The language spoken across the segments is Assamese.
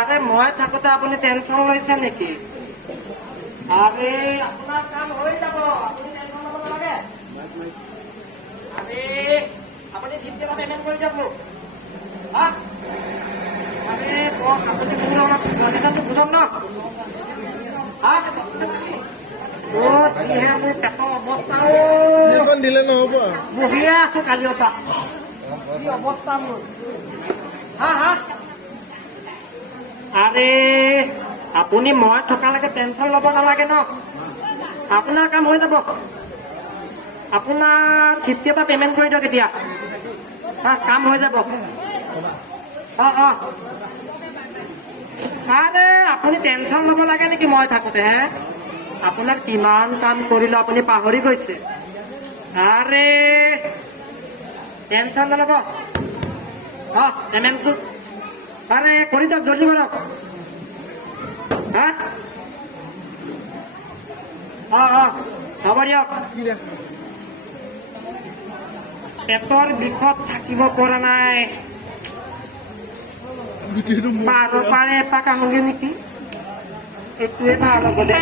আৰে মই থাকোতে আপুনি টেনশন লৈছে নেকি? আৰে আপোনাৰ কাম হৈ যাব, আপুনি টেনশন ল'ব নালাগে। আৰে আপুনি ঠিকছে পেমেন্ট কৰি দিয়ক মোক। আৰে বস আপুনি মোৰ অলপ কণ্ডিশ্যনটো বুজক ন। যিহে মোৰ পেটৰ অৱস্থা দিলে নহ'ব। বহিয়ে আছো কালিৰ পৰা, কি অৱস্থা মোৰ। আৰে আপুনি মই থকালৈকে টেনশ্যন ল'ব নালাগে ন, আপোনাৰ কাম হৈ যাব। আপোনাৰ 50 এটা পেমেন্ট কৰি দিয়ক এতিয়া, কাম হৈ যাব। আৰে আপুনি টেনশ্যন ল'ব লাগে নেকি মই থাকোতে? আপোনাক কিমান কাম কৰিলো আপুনি পাহৰি গৈছে? আৰে টেনশ্যন নল'ব, পেমেন্টটো আৰে কৰে দিয়ক, জলদি কৰক। হ'ব দিয়ক। পেটৰ বিষত থাকিব পৰা নাই, পাৰে এপাক আহোগে নেকি? এইটোৱে ভাল হ'ব দে।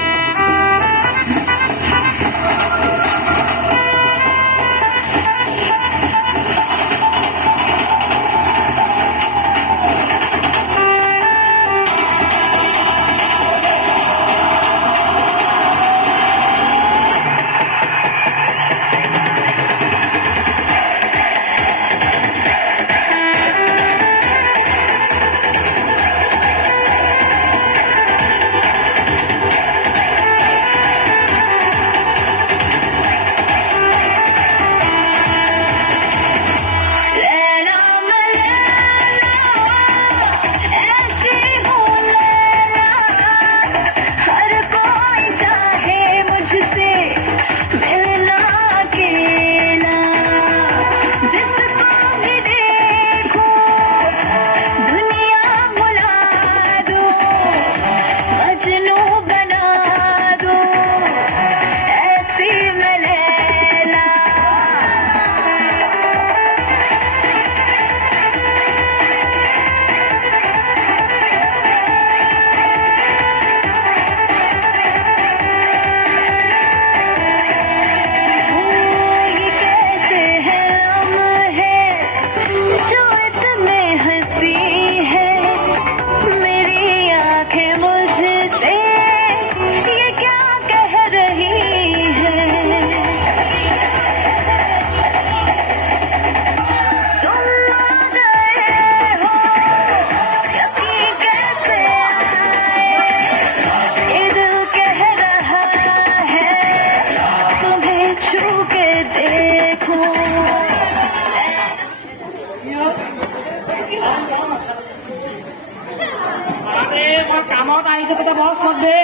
কামত আহিছে তো বস কর দে,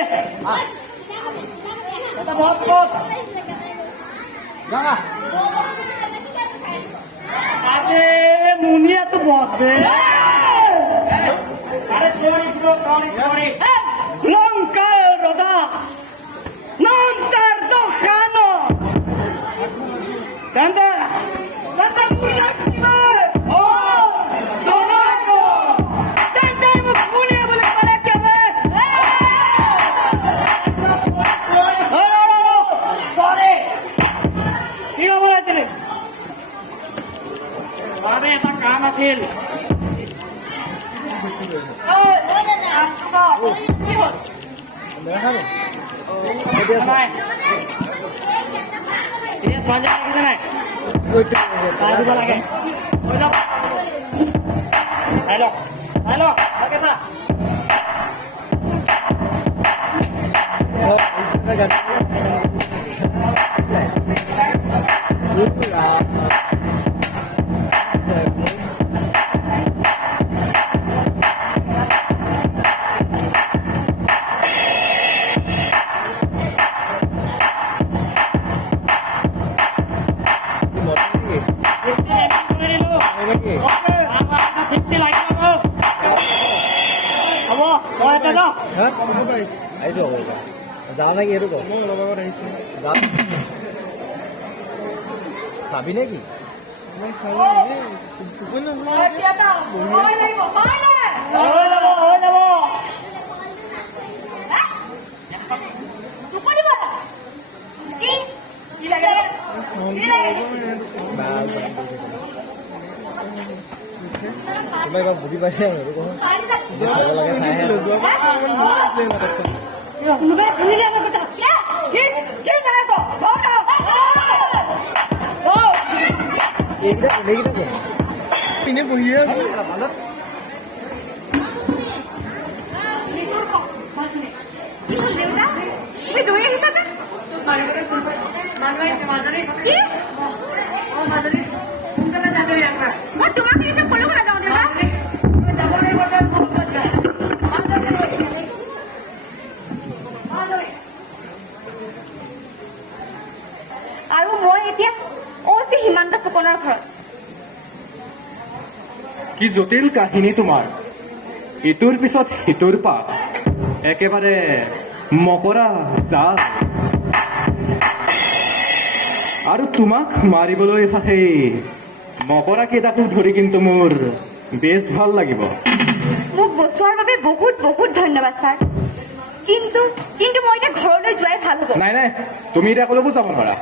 বস কর। আরে মুনিয়া তো বস দে। আরে সরি ব্রো, সরি সরি। লঙ্কায় রোদা নাম তার দোকানো দান্দা দান্দা মুনা কিবা ও সোনাকো দান্দা মুনিয়া বলে পালা কে বে। সরি কি খবর আছে? আরে এটা কাম আছিল। हेलो हेलो कैसा যাওঁ নেকি? এইটো চাবি নেকি? হৈ যাব কোনোবাই এবাৰ বুজি পাইছে আৰু সেইটো কোৱা চাব লাগে চাইহে কোনোবাই শুনিলে আমাৰ কথা কি চাই আছ এইকেইটা কোন এনেই বহিয়ে আছে কি হ'ল দেউতা তুমি দৌৰি আহিছা যে মই তোমাক এইবিলাক ক'লেও নাযাওঁ দেউতা আৰু মই এতিয়া অচি সীমান্ত ফুকনৰ ঘৰত কি জটিল কাহিনী তোমাৰ ইটোৰ পিছত সিটোৰ পাত একেবাৰে মকৰা জাল আৰু তোমাক মাৰিবলৈ সেই মকৰা কেইটাকো ধৰি কিন্তু মোৰ বেছ ভাল লাগিব মোক বচোৱাৰ বাবে বহুত বহুত ধন্যবাদ ছাৰ কিন্তু মই এতিয়া ঘৰলৈ যোৱাই ভাল হ'ব নাই নাই তুমি এতিয়া ক'লৈকো যাব নোৱাৰা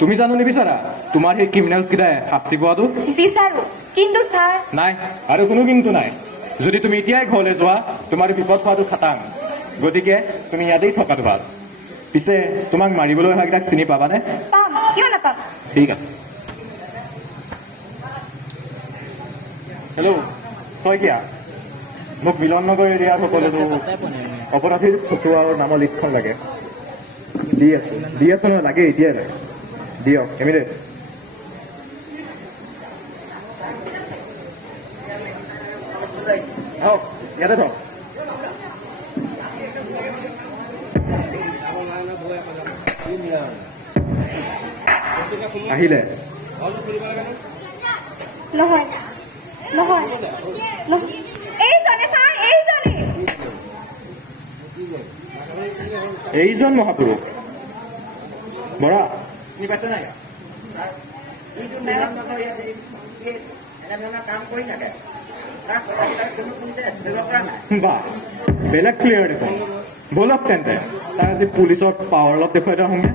তুমি জানো নিবিচাৰা তোমাৰ সেই ক্ৰিমিনেলছ কেইটাই শাস্তি পোৱাটো বিচাৰো কিন্তু ছাৰ নাই আৰু কোনো কিন্তু নাই যদি তুমি এতিয়াই ঘৰলৈ যোৱা তোমাৰ বিপদ হোৱাটো খাটাং গতিকে তুমি ইয়াতেই থকাটো ভাল পিছে তোমাক মাৰিবলৈ অহাকেইটাক চিনি পাবানে পাম কিয় নাপাম ঠিক আছে হেল্ল' শইকীয়া মোক মিলন নগৰ এৰিয়াৰ সকলোতো অপৰাধীৰ ফটো আৰু নামৰ লিষ্টখন লাগে দি আছো নহয় লাগে এতিয়াই লাগে দিয়ক এমিনেট হওক ইয়াতে থওক আহিলে নহয় নহয় নহয় এইজনে ছাৰ এইজনে এইজন মহাপুৰুষ বৰা চিনি পাইছে নাই বাহ বেলেগ ক্লিয়াৰ দেখোন ব'লক তেন্তে তাৰ আজি পুলিচৰ পাৱাৰ অলপ দেখুৱাই দিয়া হওঁগে